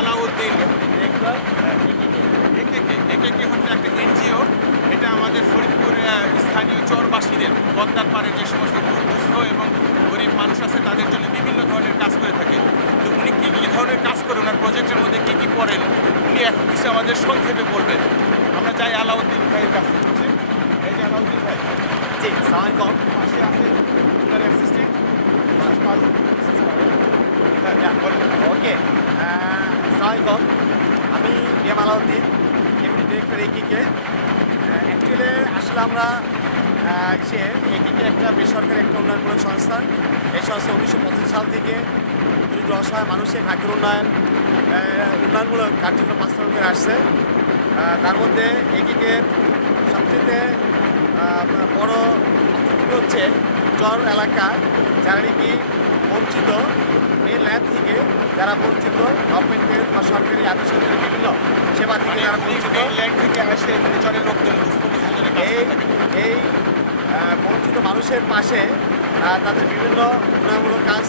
আলাউদ্দিন একেকে হচ্ছে একটা এনজিও। এটা আমাদের ফরিদপুর স্থানীয় চরবাসীদের পদ্মার পাড়ে যে সমস্ত দুস্থ এবং গরিব মানুষ আছে তাদের জন্য বিভিন্ন ধরনের কাজ করে থাকে। তো উনি কী কী ধরনের কাজ করে, ওনার প্রজেক্টের মধ্যে কী কী করেন উনি এখন কিছু আমাদের সংক্ষেপে বলবেন। আমরা যাই আলাউদ্দিন ভাইয়ের কাছে। এই যে আলাউদ্দিন ভাই, জি সালাম পাশে আছে ওনার অ্যাসিস্ট্যান্ট ওকে সালাম। আমি এম আলাউদ্দিন, ডেপুটি ডিরেক্টর একিকে। অ্যাকচুয়ালি আসলে আমরা একিকে একটা বেসরকারি একটা উন্নয়নমূলক সংস্থান। এই সংস্থা 1985 সাল থেকে দরিদ্র অসহায় মানুষের ভাগ্যের উন্নয়নমূলক কার্যক্রম বাস্তবায়ন করে আসছে। তার মধ্যে একিকে সবচেয়ে বড় অবজেক্টিভ হচ্ছে চর এলাকা যারা নাকি বঞ্চিত, এই ল্যাব থেকে যারা বঞ্চিত গভর্নমেন্টের বা সরকারি আদেশের বিভিন্ন সেবা থেকে যারা বঞ্চিত ল্যান্ড থেকে আসে এখানে চরের লোকজন এই বঞ্চিত মানুষের পাশে তাদের বিভিন্ন উন্নয়নমূলক কাজ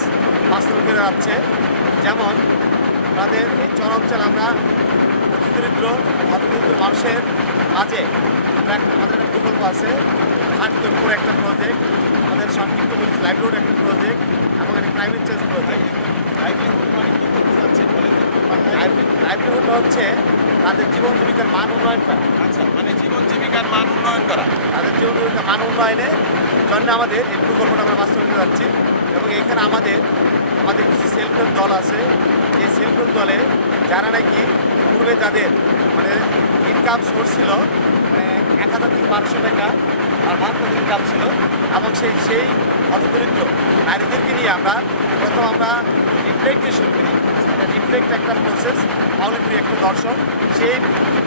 বাস্তবায়ন করে যাচ্ছে। যেমন তাদের এই চর অঞ্চলে আমরা অতিদরিদ্র মানুষের মাঝে আমাদের একটা প্রকল্প আছে, হাটপুর একটা প্রজেক্ট, আমাদের সংক্ষিপ্ত বলি লাইভলিহুড একটা প্রজেক্ট এবং একটা ক্লাইমেট চেঞ্জ প্রজেক্ট। লাইভলিহুড মানে কি করতে চাচ্ছেন বলেন? লাইভলিহুড হচ্ছে তাদের জীবন জীবিকার মান উন্নয়ন করা। আচ্ছা, মানে জীবন জীবিকার মান উন্নয়ন করা। তাদের জীবন জীবিকার মান উন্নয়নের জন্য আমাদের এই প্রকল্পটা আমরা বাস্তবায়ন করতে যাচ্ছি। এবং এখানে আমাদের কিছু সেলফ হেল্প দল আছে। যে সেলফ হেল্প দলে যারা নাকি পূর্বে যাদের মানে ইনকাম সোর্স ছিল মানে 1000 থেকে 1200 টাকা আর মাত্র ইনকাম ছিল, এবং সেই অতদরিদ্র নারীদেরকে নিয়ে আমরা রিফ্লেক্ট দিয়ে শুরু করি। রিফ্লেক্ট একটা প্রসেস, মাউলিপুরি একটা দর্শন। সেই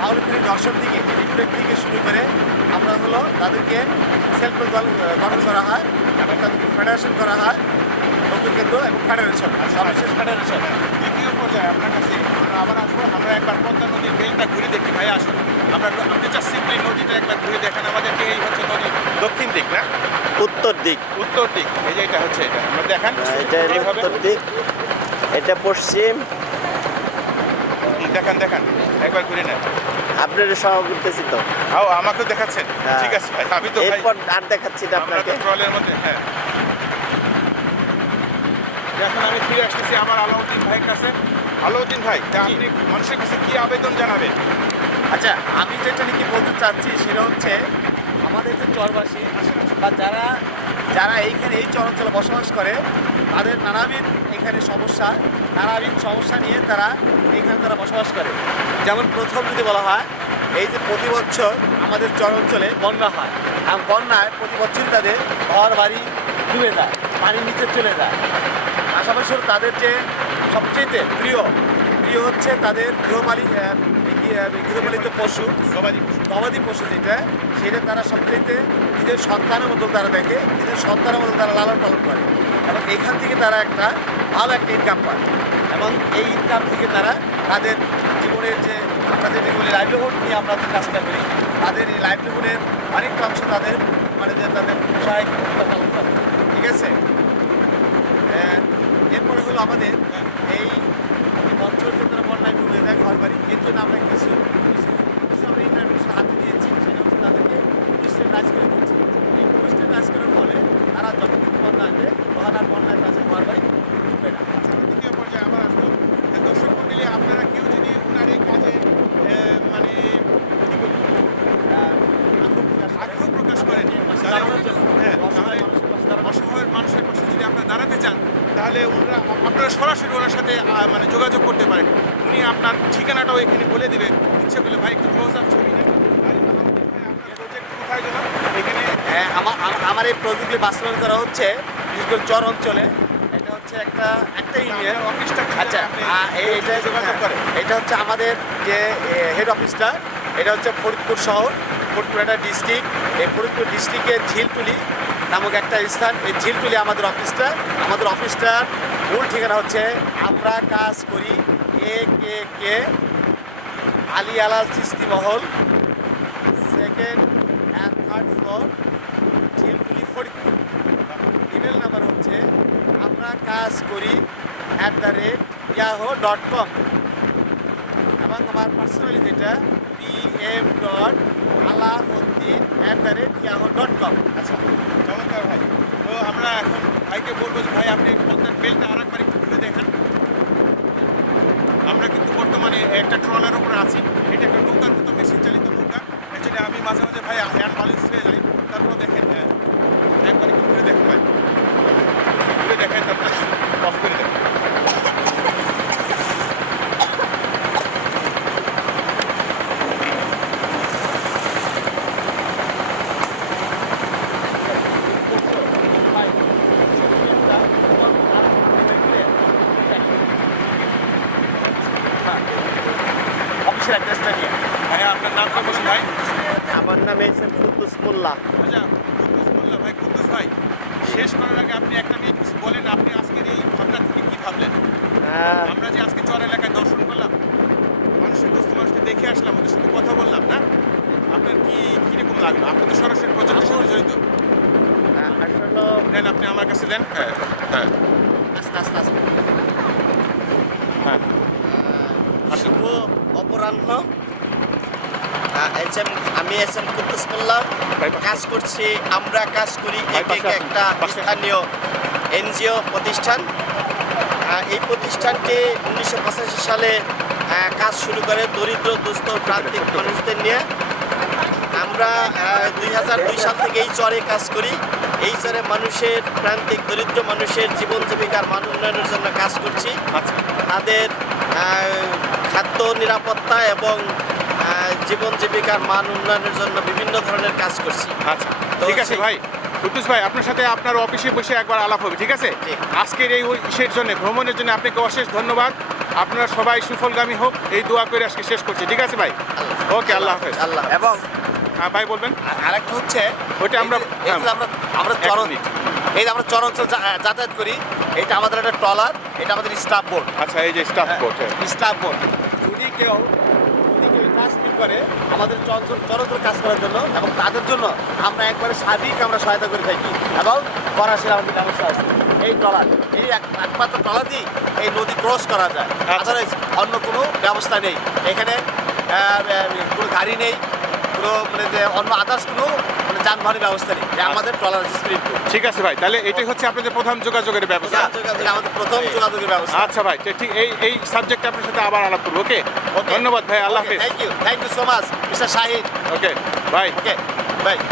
মাউলিপুরি দর্শন থেকে রিফ্লেক্ট থেকে শুরু করে আমরা তাদেরকে সেলফ হেল্প দল গঠন করা হয় এবং তাদেরকে ফেডারেশন করা হয়, লোককেন্দ্র এবং ফেডারেশন, সর্বশেষ ফেডারেশন। দ্বিতীয় পর্যায়ে আপনার কাছে আমরা আবার আসবো। আমরা একবার পদ্মা নদীর বেলটা ঘুরে দেখি। ভাই আসুন, আপনি যা সিম্পলি নদীটা একবার ঘুরে দেখেন আমাদেরকে। এই হচ্ছে নদীর দক্ষিণ দিক না উত্তর দিক? উত্তর দিক। এই যে এটা হচ্ছে, এটা আমরা দেখান। এটা উত্তর দিক, এটা পশ্চিম। দেখান একবার ঘুরে নেন। আপনার সহ করতেছি তো। আমাকেও দেখাচ্ছেন? ঠিক আছে ভাই, আমি তো এরপর আর দেখাচ্ছি না আপনাকে ট্রলের মধ্যে। হ্যাঁ, এখন আমি ফিরে আসতেছি আবার আলাউদ্দিন ভাইয়ের কাছে। আলাউদ্দিন ভাই, আপনি মানুষের কাছে কি আবেদন জানাবেন? আচ্ছা, আমি যেটা নাকি বলতে চাচ্ছি সেটা হচ্ছে আমাদের যে চরবাসী বা যারা এইখানে এই চর অঞ্চলে বসবাস করে তাদের নানাবিধ সমস্যা নিয়ে তারা বসবাস করে। যেমন প্রথম যদি বলা হয়, এই যে প্রতি বছর আমাদের চর অঞ্চলে বন্যা হয়, এবং বন্যায় প্রতি বছরই তাদের ঘর বাড়ি ডুবে যায়, পানির নিচে চলে যায়। পাশাপাশি তাদের যে সবচেয়ে প্রিয় হচ্ছে তাদের গৃহপালিত পশু, গবাদি পশু সেটা তারা সবচেয়ে নিজের সন্তানের মতো তারা দেখে, নিজের সন্তানের মতো তারা লালন পালন করে, এবং এইখান থেকে তারা ভালো একটা ইনকাম পায়। এবং এই ইনকাম থেকে তারা তাদের জীবনের যে আমরা যেটা বলি লাইভলিহুড নিয়ে আমরা যে কাজটা করি, তাদের এই লাইভলিহুডের অনেকটা অংশ তাদের তাদের সহায়ক ভূমিকা পালন করে। ঠিক আছে, এরপরে আমাদের এই বছর যে তারা বন্যায় ডুবে যায় ঘর বাড়ি, এর জন্য আমরা কিছু আমরা ইন্টারভেনশন হাতে নিয়েছি। সেটা হচ্ছে তাদেরকে পুলিশের কাজ করে দিচ্ছি। এই পুলিশের কাজ করার ফলে তারা যতটুকু বন্যা আসবে তখন আর বন্যায় কাছে ঘর বাড়ি ডুববে না। দ্বিতীয় পর্যায়ে আবার আসবো। দর্শক মন্ডলী, আপনারা কেউ যদি ওনার এই কাজে মানে কি বলবো আগ্রহ প্রকাশ করেন, অসহায় মানুষের পাশে যদি আপনারা দাঁড়াতে চান, তাহলে আপনারা সরাসরি ওনার সাথে মানে যোগাযোগ করতে পারেন। উনি আপনার ঠিকানাটাও এখানে বলে দেবেন। ইচ্ছে করলে ভাই একটু ক্লোজ আপ ছবি নেন। কোথায় যেন এখানে আমার এই প্রজেক্টগুলি বাস্তবায়ন করা হচ্ছে বিশেষ করে চর অঞ্চলে। এটা হচ্ছে একটা ইউনিয়ন অফিসটা। আচ্ছা, এইটা যোগাযোগ করে। এটা হচ্ছে আমাদের যে হেড অফিসটা, এটা হচ্ছে ফরিদপুর শহর, ফরিদপুর একটা ডিস্ট্রিক্ট। এই ফরিদপুর ডিস্ট্রিক্টের ঝিলটুলি নামক একটা স্থান। এই ঝিলটুলি আমাদের অফিসটার মূল ঠিকানা হচ্ছে আমরা কাজ করি কে আলী আলাল চিস্তি মহল, 2nd and 3rd floor, Jhiltuli, Faridpur. Email number হচ্ছে আমরা কাজ করি @yahoo.com। এবং আমার পার্সোনালি যেটা pm.alahuddin@yahoo.com। আচ্ছা, চমৎকার ভাই। তো আমরা এখন ভাইকে বলবো যে ভাই আপনি পদ্মার বেলটা আর একবার একটু ঘুরে দেখান। আমরা কিন্তু বর্তমানে একটা ট্রলার উপরে আছি। এটা একটা নৌকার মতো মেশিন চালিত নৌকা। এর জন্য আমি মাঝে মাঝে ভাই হ্যান্ড ব্যালেন্স হয়ে যাই। তারপর দেখেন একবার একটু ঘুরে দেখেন ভাই, ঘুরে দেখেন, তারপরে অফ করে দেখেন। অফিসের অ্যাড্রেসটা নিয়ে ভাই আপনার নামটা বলুন ভাই। আমার নাম এসএম কুদ্দুস মোল্লা। আচ্ছা, কুদ্দুস মোল্লা ভাই। কুদ্দুস ভাই, শেষ করার আগে আপনি একটা মিনিট কিছু বলেন। আপনি আজকের এই ভাবনা থেকে কি ভাবলেন? আমরা যে আজকে চর এলাকায় দর্শন করলাম, মানুষের দুস্থ মানুষকে দেখে আসলাম, ওদের সাথে কথা বললাম না, আপনার কি কিরকম লাগলো? আপনি তো সরাসরি প্রজেক্টের সাথে জড়িত। আসলে দেন, আপনি আমার কাছে দেন। হ্যাঁ হ্যাঁ আস্তে আস্তে আস্তে হ্যাঁ। শুভ অপরাহ্ন। আমি এসএম কুদ্দুস মোল্লা কাজ করছি। আমরা কাজ করি একটা স্থানীয় এনজিও প্রতিষ্ঠান। এই প্রতিষ্ঠানটি 1985 সালে কাজ শুরু করে দরিদ্র দুস্থ প্রান্তিক মানুষদের নিয়ে। আমরা 2002 সাল থেকে এই চরে কাজ করি। এই চরে মানুষের প্রান্তিক দরিদ্র মানুষের জীবন জীবিকার মান উন্নয়নের জন্য কাজ করছি। আচ্ছা তাদের খাদ্য নিরাপত্তা এবং জীবন জীবিকার মান উন্নয়নের জন্য বিভিন্ন ধরনের কাজ করছি। আচ্ছা, তো ঠিক আছে সেই- ভাই। কুদ্দুস ভাই, আপনার সাথে আপনার অফিসে বসে একবার আলাপ হবে, ঠিক আছে? ঠিক। আজকের এই ইসের জন্য, ভ্রমণের জন্য আপনাকে অশেষ ধন্যবাদ। আপনারা সবাই সুফলগামী হোক, এই দোয়া করে আজকে শেষ করছি, ঠিক আছে ভাই? ওকে, আল্লাহ হাফেজ। আল্লাহ হাফেজ। এবং হ্যাঁ ভাই, বলবেন। আরেকটা হচ্ছে ওইটা আমরা- এই যে আমরা এক চরণ মিনিট। এই যে আমরা চরণ যাতায়াত করি, এটা আমাদের একটা ট্রলার, এটা আমাদের স্টাফ বোর্ড। আচ্ছা, এই যে স্টাফ বোট। স্টাফ বোর্ড যদি কেউ ট্রান্সমিট করে আমাদের চলাচল কাজ করার জন্য, এবং তাদের জন্য আমরা একবারে সার্বিক আমরা সহায়তা করে থাকি এবং ফরাসির আমাদের ব্যবস্থা আছে। এই ট্রলার, এই একমাত্র ট্রলার দিয়ে এই নদী ক্রস করা যায়। আদারওয়াইজ অন্য কোনো ব্যবস্থা নেই এখানে। কোনো গাড়ি নেই, কোনো মানে যে অন্য আদার্স কোনো মানে যানবাহনের ব্যবস্থা নেই। এটা আমাদের ট্রলার স্পিরিট বোট। ঠিক আছে ভাই, তাহলে এটাই হচ্ছে আপনাদের প্রধান যোগাযোগের ব্যবস্থা। এটা আমাদের প্রথম যোগাযোগের ব্যবস্থা। আচ্ছা ভাই, ঠিক এই সাবজেক্টে আপনার সাথে আবার আলাপ করবো। ওকে, ধন্যবাদ ভাই, আল্লাহ হাফেজ। Thank you so much mister Shahid. Okay bye. Okay by.